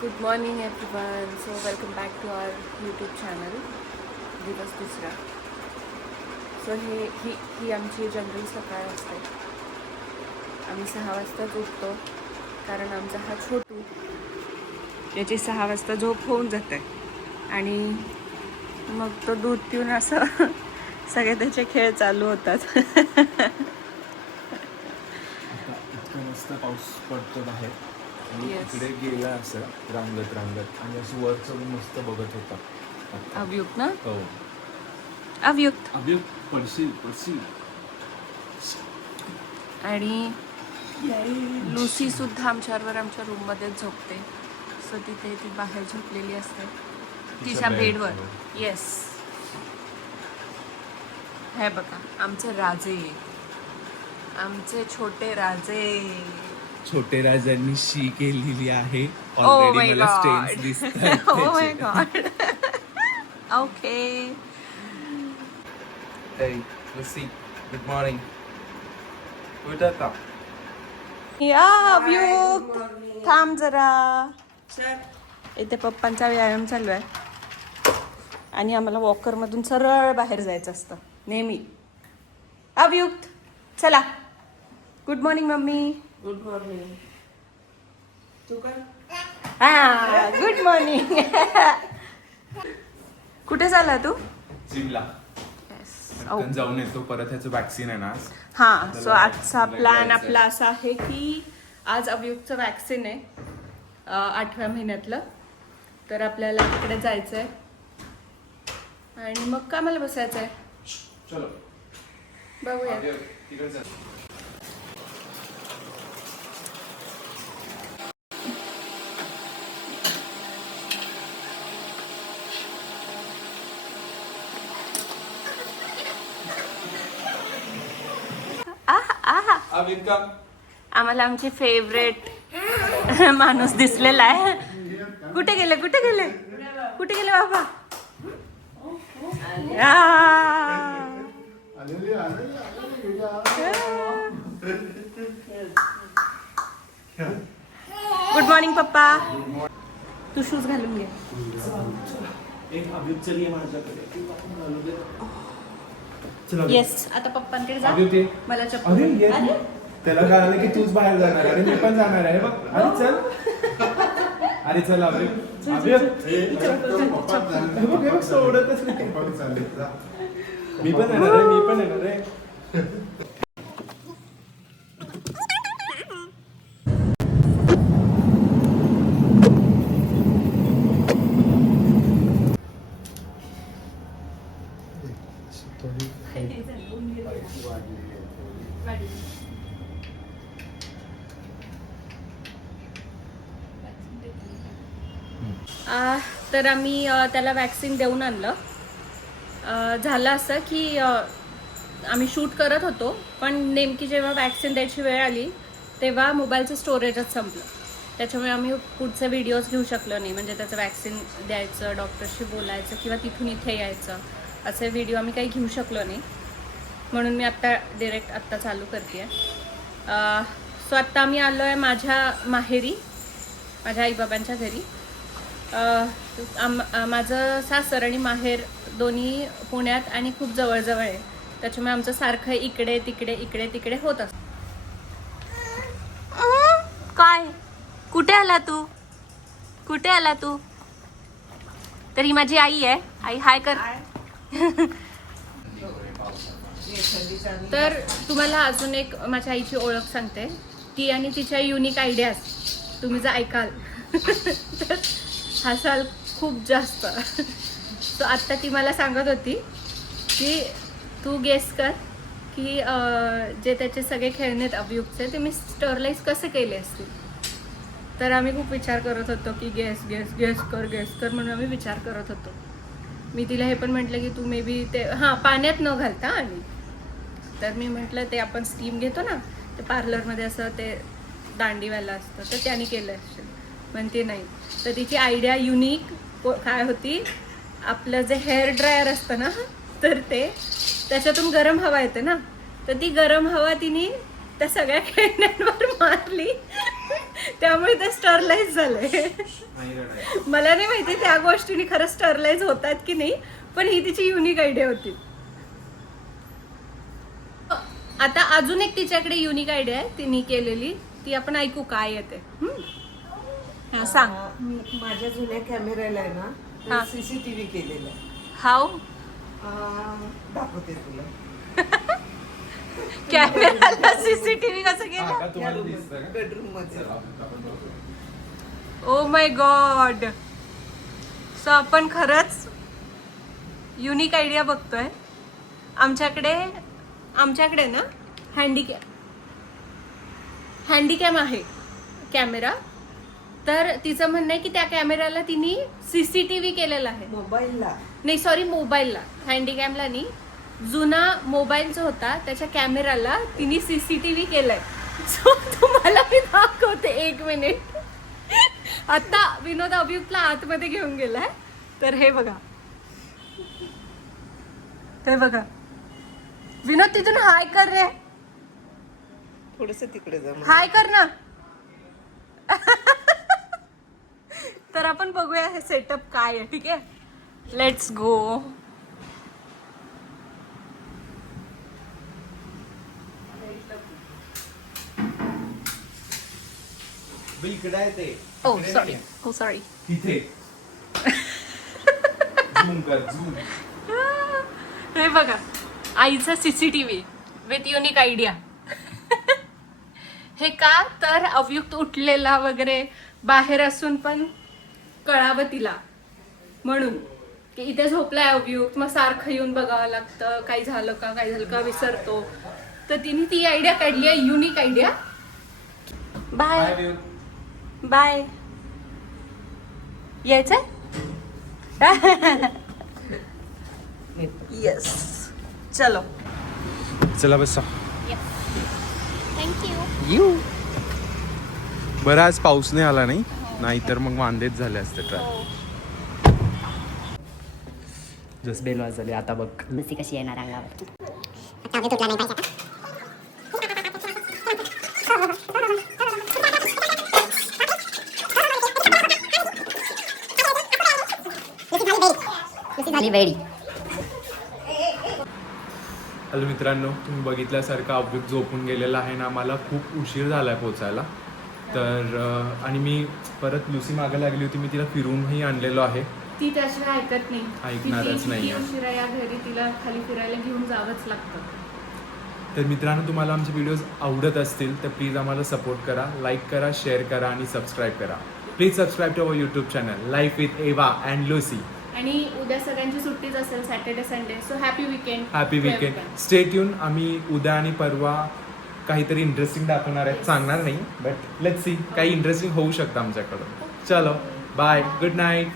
Good morning everyone so welcome back to our YouTube channel दिवस दुसरा so हे ही ही आमची जनरल सकाळ असते आम्ही सहा वाजताच उठतो कारण आमचा हा छोटू याची सहा वाजता झोप होऊन जाते. आणि मग तो दूध पिऊन असं सगळे त्याचे खेळ चालू होतात. इतकं पाऊस पडतो बाहेर. आणि. इकडे गेला असं रांगत रांगत. आणि असं वर चढून मस्त बघत होता. आता. अवयुक्त ना? हो. अवयुक्त अभि पडशील पडशील. आणि लुसी सुद्धा आमच्याबरोबर आमच्या रूममध्ये झोपते. सो तिथे ती बाहेर झोपलेली असते. तिच्या बेडवर वर. येस हे बघा आमचे राजे. आमचे छोटे राजे. छोटे राजांनी शी केलेली आहे. Oh Already my मला त्याचे. God okay Hey, Lucy. Good morning. Ulit ka. या अवयुक्त थांब जरा इथे पप्पांचा व्यायाम चालू आहे. आणि आम्हाला वॉकरमधून सरळ बाहेर जायचं असतं. नेहमी. अवयुक्त चला. Good morning mummy. Good morning तू काय हा गुड मॉर्निंग कुठे चालला तू? जिमला. पटकन जाऊन येतो परत ह्याचं वॅक्सिन आहे ना आज. हा सो आजचा प्लॅन. आपला असा आहे की आज अवयुक्तचं वॅक्सिन आहे अं, आठव्या महिन्यातलं. तर आपल्याला तिकडे जायचं आहे आणि मग कामाला बसायचं आहे चलो. बघूया. तिकडे जा. आम्हाला आमची फेवरेट माणूस दिसलेला आहे. कुठे गेले कुठे गेले? कुठे गेले बाबा. गुड मॉर्निंग पप्पा. तू शूज घालून घे. येस आता पप्पांकडे जा. अभि ते मला अरे चप्पल ये. अरे. त्याला कळालं की तूच बाहेर जाणार अरे मी पण जाणार आहे. बघ. अरे चल. अरे चल अभि अभि हे बघ हे बघ सोडतच नाही. मी पण येणार आहे मी पण येणार आहे. आ, तर आम्ही त्याला वॅक्सिन देऊन आणलं. झालं असं की आम्ही शूट करत होतो पण नेमकी जेव्हा वॅक्सिन द्यायची वेळ आली तेव्हा मोबाईलचं स्टोरेजच संपलं. त्याच्यामुळे आम्ही पुढचे व्हिडिओज घेऊ शकलो नाही. म्हणजे त्याचं वॅक्सिन द्यायचं डॉक्टरशी बोलायचं किंवा तिथून इथे यायचं असे व्हिडिओ आम्ही काही घेऊ शकलो नाही. म्हणून मी आत्ता डिरेक्ट आत्ता चालू करते. सो आत्ता आम्ही आलो आहे माझ्या माहेरी माझ्या आईबाबांच्या घरी. अ, आम- अ, माझं सासर आणि माहेर दोन्ही पुण्यात आणि खूप जवळजवळ आहे. त्याच्यामुळे आमचं सारखं इकडे तिकडे इकडे तिकडे होत असत. काय? कुठे आला तू? कुठे आला तू? तर ही माझी आई आहे. आई हाय कर. तर तुम्हाला अजून एक माझ्या आईची ओळख सांगते. ती आणि तिच्या युनिक आयडियाज तुम्ही जर ऐकाल. तर हसाल खूप जास्त. सो आत्ता ती मला सांगत होती की तू गेस कर की जे त्याचे सगळे खेळणे आहेत अभियुक्तचे ते मी स्टरलाइज कसे केले असतील? तर आम्ही खूप विचार करत होतो की गेस गेस गॅस कर गॅस कर म्हणून आम्ही विचार करत होतो. मी तिला हे पण म्हटलं की तू मे बी ते हां पाण्यात न घालता आणि तर मी म्हटलं ते आपण स्टीम घेतो ना ते पार्लरमध्ये असं ते दांडीवाला असतं तर त्याने केलं असेल म्हणते नाही. तर तिची आयडिया युनिक काय होती? आपलं जे हेअर ड्रायर असतं ना तर ते त्याच्यातून गरम हवा येते ना. तर ती गरम हवा तिने त्या सगळ्या खेळण्यांवर मारली. त्यामुळे ते स्टरलाइज झालंय. मला नाही माहिती त्या गोष्टीने खरं स्टरलाइज होतात की नाही पण ही तिची युनिक आयडिया होती. आता अजून एक तिच्याकडे युनिक आयडिया आहे. तिने केलेली. ती आपण ऐकू काय येते. हम्म? हा सांग. माझ्या जुन्या कॅमेऱ्याला आहे हा. ना सीसीटीव्ही केलेला आहे. हाव अं, दाखवते तुला. कॅमेराला सीसीटीव्ही कसं हा केलं? का तुम्हाला दिसतं का? बेडरूममध्ये चला, आपण बघू. ओ माय गॉड सो आपण खरंच युनिक आयडिया बघतोय. आमच्याकडे आमच्याकडे ना हँडीकॅम हँडीकॅम आहे कॅमेरा. तर तिचं म्हणणं आहे की त्या कॅमेऱ्याला तिने सीसीटीव्ही केलेला आहे. मोबाईलला. नाही सॉरी मोबाईलला. हँडीकॅमला नाही. जुना मोबाईल जो होता त्याच्या कॅमेराला तिने सीसीटीव्ही केलाय. सो तुम्हाला मी दाखवते एक मिनिट आता विनोद अभियुक्तला आतमध्ये घेऊन गेलाय. तर हे बघा. ते बघा. विनोद तिथून हाय कर रे. थोडस तिकडे जा. हाय कर ना. तर आपण बघूया हे सेटअप काय आहे ठीक आहे? लेट्स गो बे, इकडे आहे ते ओ सॉरी. ओ सॉरी तिथे. झूम कर झूम. हे बघा. आईचा सीसीटीव्ही विथ युनिक आयडिया हे का? तर अवयुक्त उठलेला वगैरे बाहेर असून पण कळावं तिला म्हणून की इथे झोपलाय अवयुक्त मग सारखं येऊन बघावं लागतं काही झालं का काही झालं का विसरतो. तर तिने ती आयडिया काढली आहे युनिक आयडिया बाय बाय यायचंय? येस चलो. चला बसा. थँक्यू यू बरं आज पाऊस नाही आला नाही? नाहीतर मग वांदेच झाले असते ट्राय जस बेल वाजले आता बघ. मस्ती कशी येणार अंगावर. झाली वेळी हॅलो मित्रांनो तुम्ही बघितल्यासारखं अभ्युक झोपून गेलेला आहे ना मला खूप उशीर झाला आहे पोचायला. तर आणि मी परत लुसी मागे लागली होती मी तिला फिरूनही आणलेलो आहे. ती त्याशिवाय ऐकत नाही. ऐकणारच. ती उशिरा या घरी तिला खाली फिरायला घेऊन जावंच लागतं. तर मित्रांनो तुम्हाला आमचे व्हिडिओज आवडत असतील तर प्लीज आम्हाला सपोर्ट करा लाईक करा शेअर करा आणि सबस्क्राईब करा. Please subscribe to our YouTube channel life with Eva and Lucy आणि उद्या सगळ्यांची सुट्टीच असेल Saturday Sunday. So happy weekend happy weekend state येऊन आम्ही उद्या आणि परवा काहीतरी इंटरेस्टिंग दाखवणार आहेत. सांगणार नाही बट लेट सी काही इंटरेस्टिंग होऊ शकतं आमच्याकडून. चलो. Bye good night